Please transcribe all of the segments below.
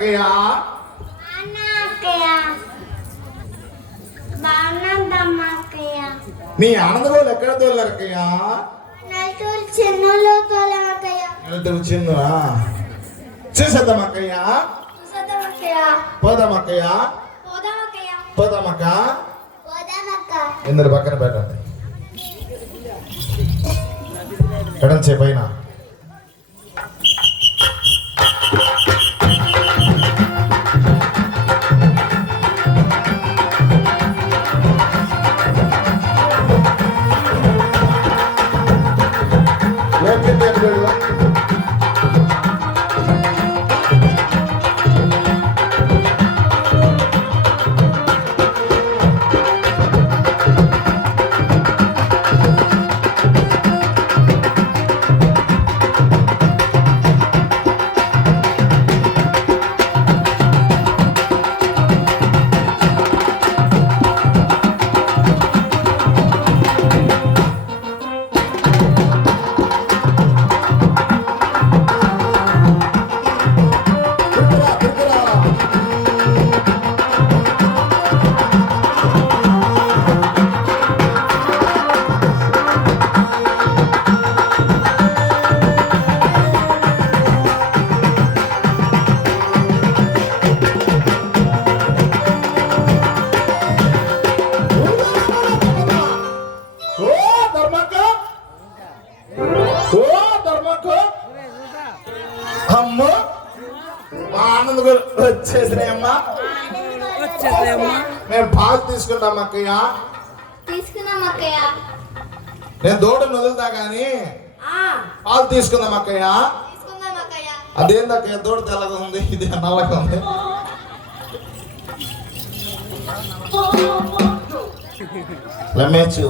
అక్కయ్య మీ ఆనందగోలు ఎక్కడ తోలారు అక్కయ్య? చిన్న చూసేద్దాం అక్కయ్య. పోదామక్కయ్య పోదామక్క. ఇందరు పక్కన పెట్టండి. ఎడంచే పైన వచ్చేసినాయమ్మా. మేము పాలు తీసుకున్నాం అక్కయ్య. నేను దూడను వదులుతా గాని పాలు తీసుకుందాం అక్కయ్య. అదేంది అక్కయ్య దూడ తెల్లగా ఉంది, ఇది నల్లగా ఉంది. రమేష్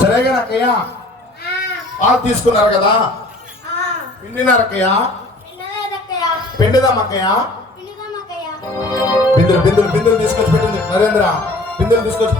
సరేగా అక్కయ్య పాలు తీసుకున్నారు కదా, పిండినారు అక్కయ్య. పిండిదాం అక్కయ్య. బిందులు బిందులు బిందులు తీసుకొచ్చి పెట్టింది నరేంద్ర. బిందులు తీసుకొచ్చి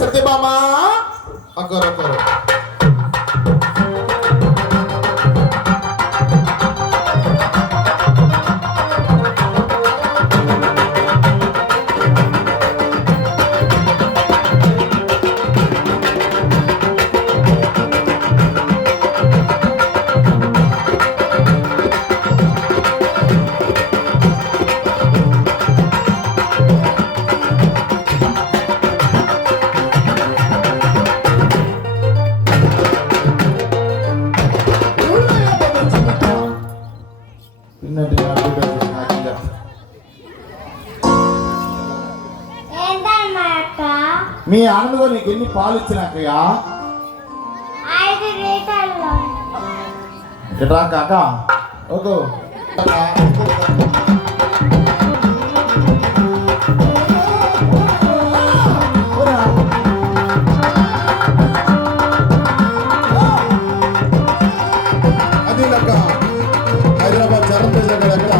సత్యభామ ఒకరొకరు మీ ఆనందగా నీకు ఎన్ని పాలు ఇచ్చినాకయ్యా? ఎట్రా కాక ఓకే అది లెక్క హైదరాబాద్ చరణ్ దగ్గర ఎక్కడ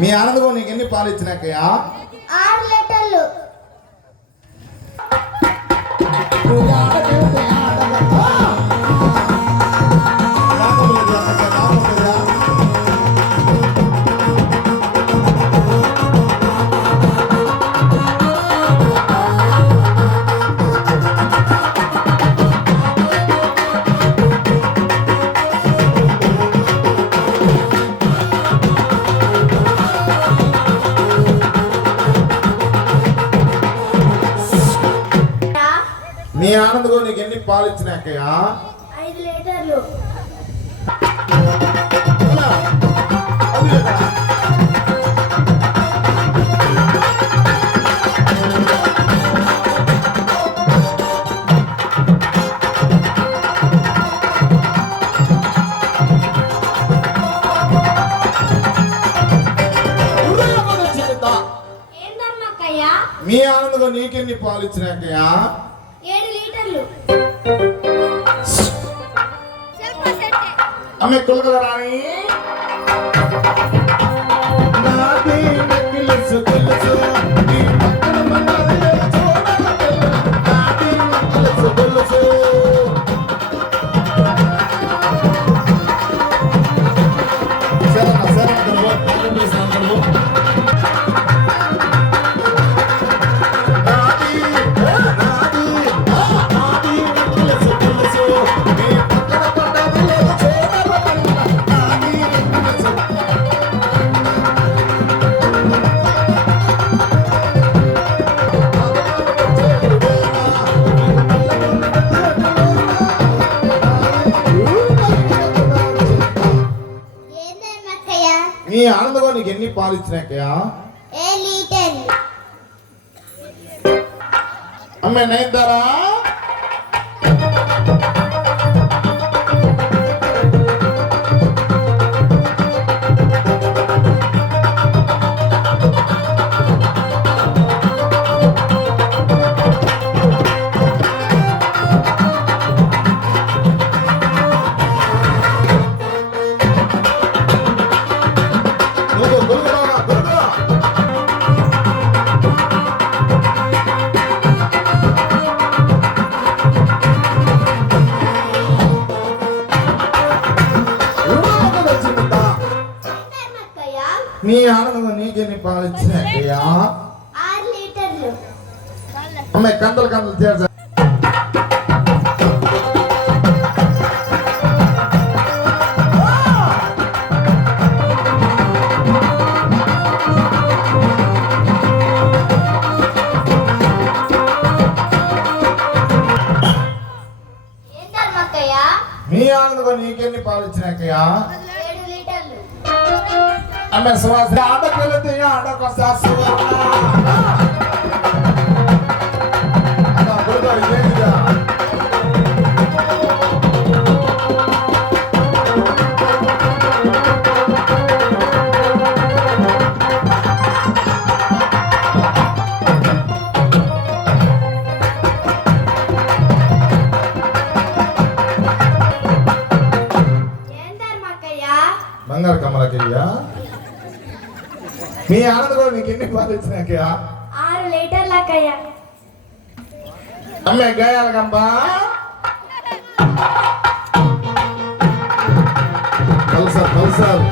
మీ ఆనందం నీకు ఎన్ని పాలు ఇచ్చినాకయ్యా? 6 లీటర్లు. నీ ఆనందగో నీకు ఎన్ని పాలు ఇచ్చినాకయ్యా? 5 లీటర్లు. అవునా? అది లేదా? మీ ఆనందగా నీకెన్ని పాలు ఇచ్చినాకయ్యా? 7 లీటర్లు. అమ్మే కులకల రాణి నాది నెక్లెస్ తెలుసు నీ పక్కన మన్నది చూడగలను నాది నెక్లెస్ తెలుసు సరే కనుగో నాది నెక్లెస్ తెలుసు నీ పక్కన మన్నది చూడగలను నాది నెక్లెస్ ఏందమ్మక్కయ్య? నీ ఆనందగా నీకు ఎన్ని పాలు ఇచ్చినాకయ్యా? 7 లీటర్లు. అమ్మే నైన్తారా ఏందమ్మక్కయ్య? నీ ఆనందంగా నీకెన్ని పాలు ఇచ్చినాకయ్యా? 6 లీటర్లు. అమ్మాయి కందలు కందలు చేర్చ ఏందమ్మక్కయ్య? నీ ఆనందంగా నీకెన్ని పాలు ఇచ్చినాకయ్యా? 7 లీటర్లు. అమ్మాయి సువాస ఆడపిల్లతే ఆడకొస్తా సువర్ణ అన్న బ్రదర్ ఇదేంటిదా? ఏందమ్మక్కయ్య? బంగారు కమలకయ్యా మీ ఆనందంగా నీకు ఎన్ని పాలు ఇచ్చినాకయ్యా? 6 లీటర్లు అక్కయ్య. అమ్మాయి గాయాల కంపా పల్సర్ పల్సర్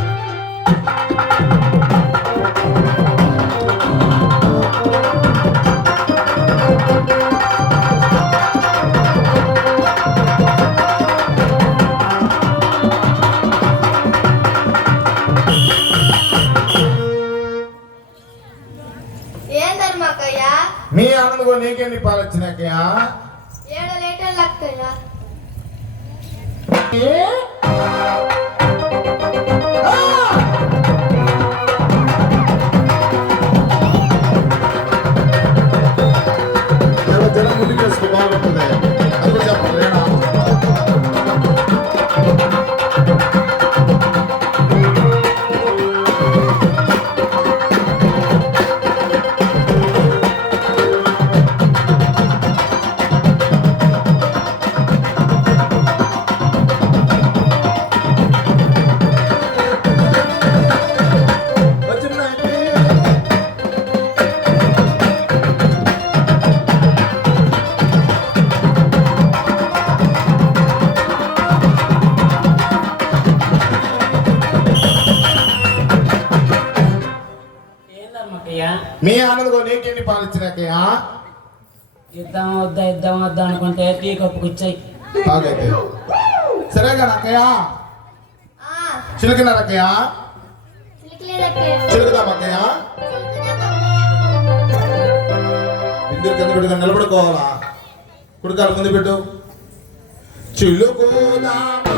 ఏందమ్మక్కయ్య? మీ ఆనందంగా నీకెన్ని పాలు ఇచ్చినాకయ్యా? 7 లీటర్లు అక్కయ్య. జనం ముందు చేసుకో బాగుంటుంది అది కూడా చెప్పండి లేనా? మీ ఆనందగో నీకెన్ని పాలు ఇచ్చినాకయ్యా? ఇద్దాం వద్దా అనుకుంటే టీ కప్పుకి ఇచ్చాయి. తాగైతే సరేగా అక్కయ్య చిలుకినారక్కయ్య చిలుకుదాం అక్కయ్య బిందులు కింద పెట్టుకొని నిలబడుకోవాలా కుడికాలు ముందు పెట్టు. చిలుకోదామా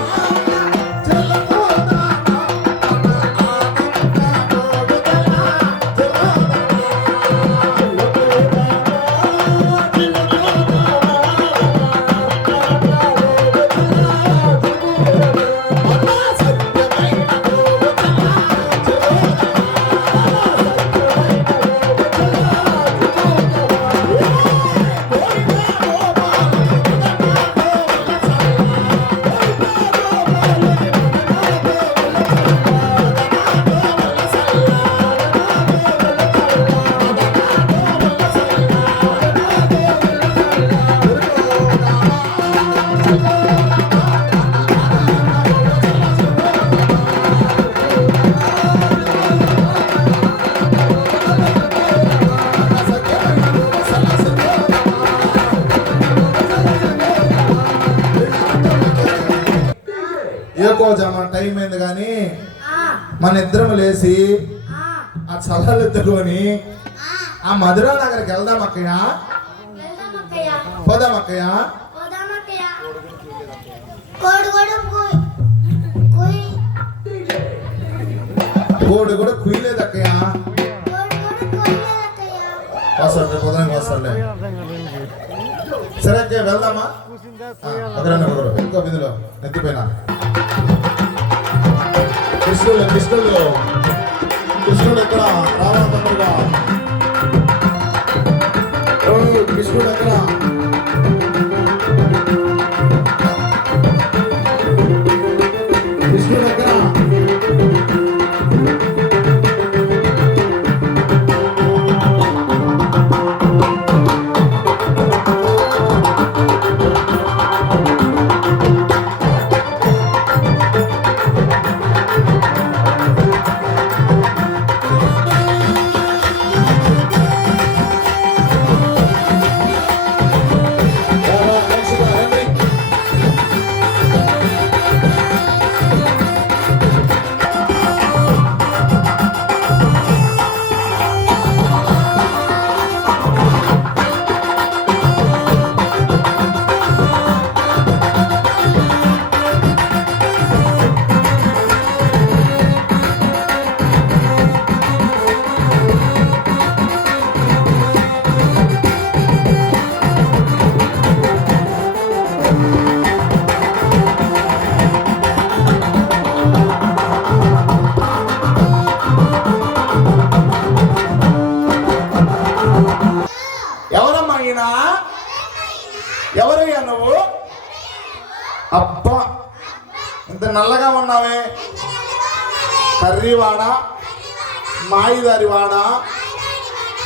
ఏకోజామా టైం అయింది కానీ మన ఇద్దరం లేచి ఆ చల్లాలు ఎత్తుకొని ఆ మధురా నగర్కి వెళ్దాం అక్కయ్య. పోదాం అక్కయ్య. కోడి కూడా కుయ్యలేదు అక్కయ్య. వస్తాడు పొద్దున వస్తాడులే. సరే అక్కయ్య వెళ్దామా? ఒకరు ఇంకో బిందులో ఎత్తిపోయినా కృష్ణుడు ఎక్కడ రావణ తమ్ముడుగా కృష్ణుడు ఎక్కడ కృష్ణుడు ఎక్కడ ఎవరయ్యా నువ్వు? అబ్బా ఇంత నల్లగా ఉన్నావే. కర్రీవాడా మాయిదారివాడా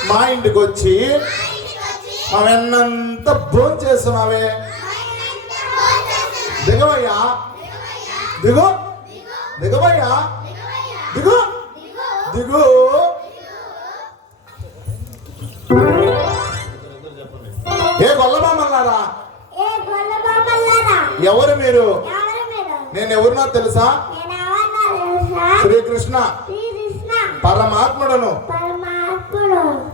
మా ఇంటికి వచ్చి మా వెన్నంత భోజనం చేస్తున్నావే. దిగవయ్యా దిగు దిగవయ్యా దిగు దిగు. ఏ గొల్లబామల్లారా, ఎవరు మీరు? నేను ఎవరినో తెలుసా? శ్రీకృష్ణ పరమాత్ముడను.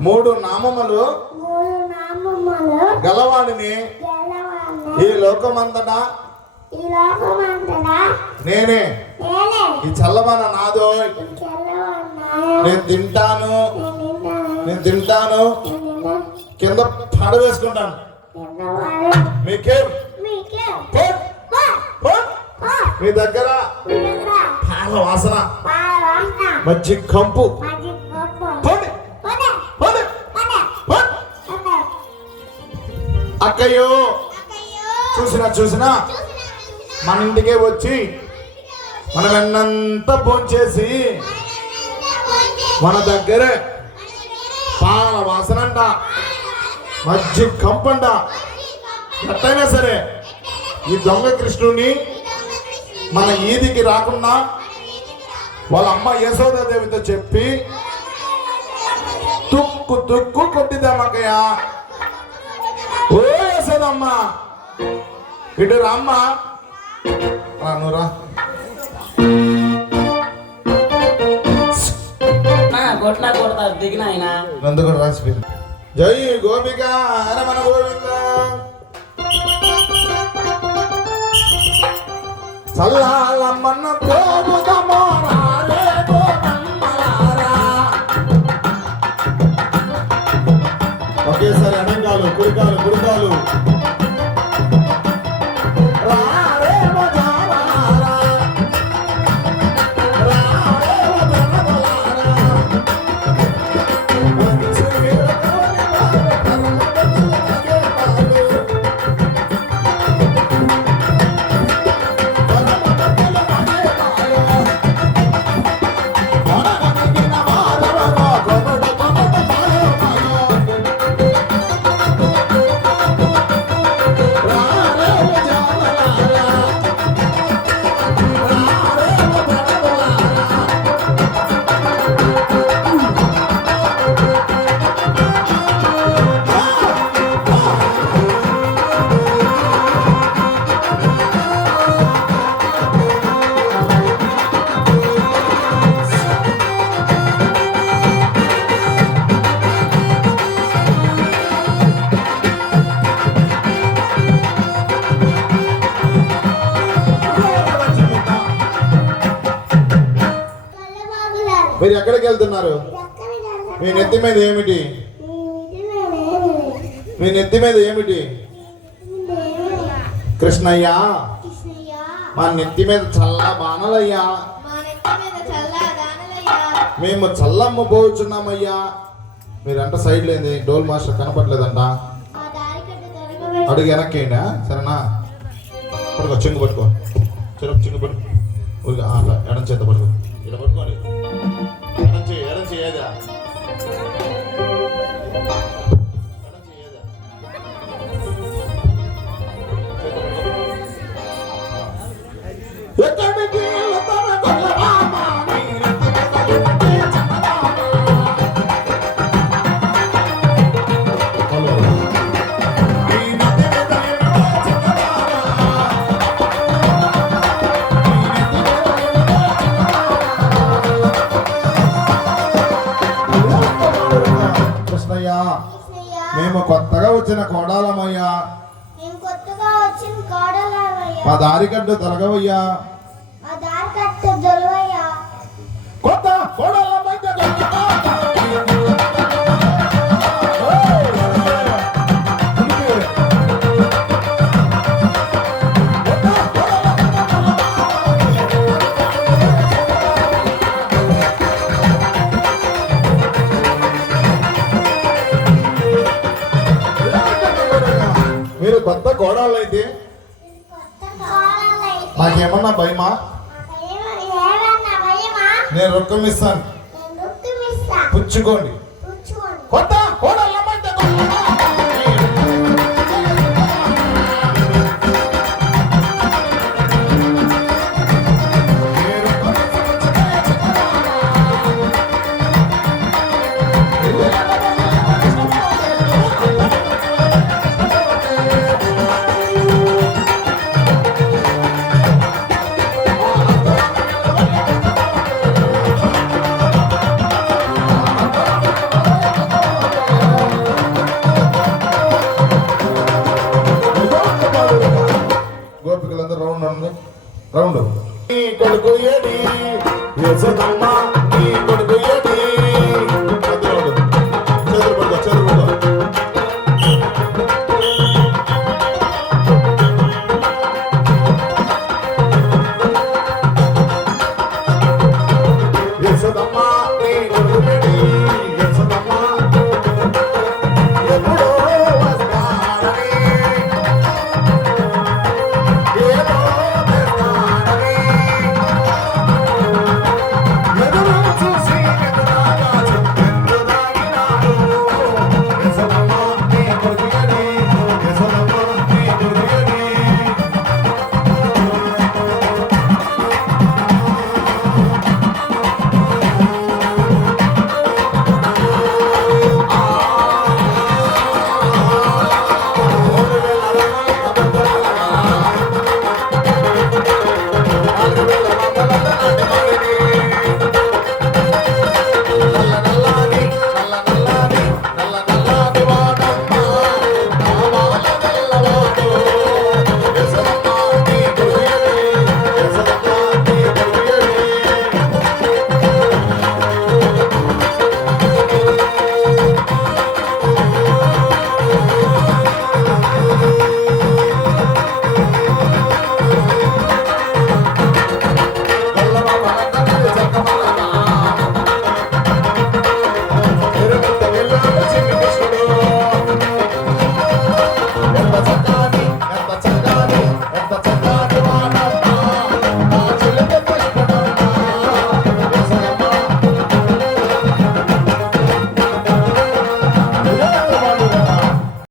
3 నామములు గలవాడిని ఈ లోకమంతటా నేనే. ఈ చల్లబన నాదో. నేను తింటాను కింద పడవేసుకుంటాను. మీకేం మీ దగ్గర పాల వాసన మజ్జి కంపు. అక్కయ్యో చూసినా మన ఇంటికే వచ్చి మనం ఎన్నంతా భోంచేసి మన దగ్గరే పాల వాసన అంట మజ్జి కంపంట. ఎట్టయినా సరే ఈ దొంగ కృష్ణుని మన ఈదికి రాకుండా వాళ్ళ అమ్మ యశోదాదేవితో చెప్పి తుక్కు కొట్టిద్దామక్కయ్య. ఓ యశోదమ్మ ఇటు రామ్మ, నువ్వు రా. కొట్లా కొడతారు దిగిన ఆయన నందు కూడా రాసిపోయింది. జై గోపిక రమణ గోవింద. చల్లాలమ్మన్న పోగుదమో రారే గోపమ్మలారా. ఒకేసారి అడంగాలు కుడికాలు కుడికాలు రారే మజాలారా. రారే మజాలారా. వచ్చి వీరకోని మీరు ఎక్కడికి వెళ్తున్నారు? మీ నెత్తి మీద ఏమిటి? మీ నెత్తి మీద ఏమిటి? కృష్ణయ్య, మా నెత్తి మీద చల్ల బాణలయ్యా. మేము చల్లమ్మ పోచున్నామయ్యా. మీరంట సైడ్ లేని డోల్ మాస్టర్ కనపట్లేదంట. అడుగు వెనక్కేయండి సరేనా? పడుకో, చెంగు పట్టుకో, చెరుకు చెంగు పట్టుకో, ఊరిగా అట్లా ఎడం చేత పట్టుకో, ఇలా పట్టుకోండి. ఎడం చేయి ఏదా? ఎడం చేయి ఏదా? ఎక్కడికి వెళ్తావో కొల్లవామా, నీ నెత్తి మీద చందమామ. నీ నెత్తి మీద కృష్ణయ్య, మేము కొత్తగా వచ్చిన కోడాలమయ్యా. మా దారికడ్డు తొలగవయ్యా. కొత్త కోడాలమైతే మీరు కొత్త కోడాలు అయితే మాకేమన్నా భయమా? నేను రొక్కం ఇస్తాను, పుచ్చుకోండి. కొత్త కోడళ్ళమైతే గోపికలందరూ రౌండ్ రౌండ్. కొడుకు ఏడి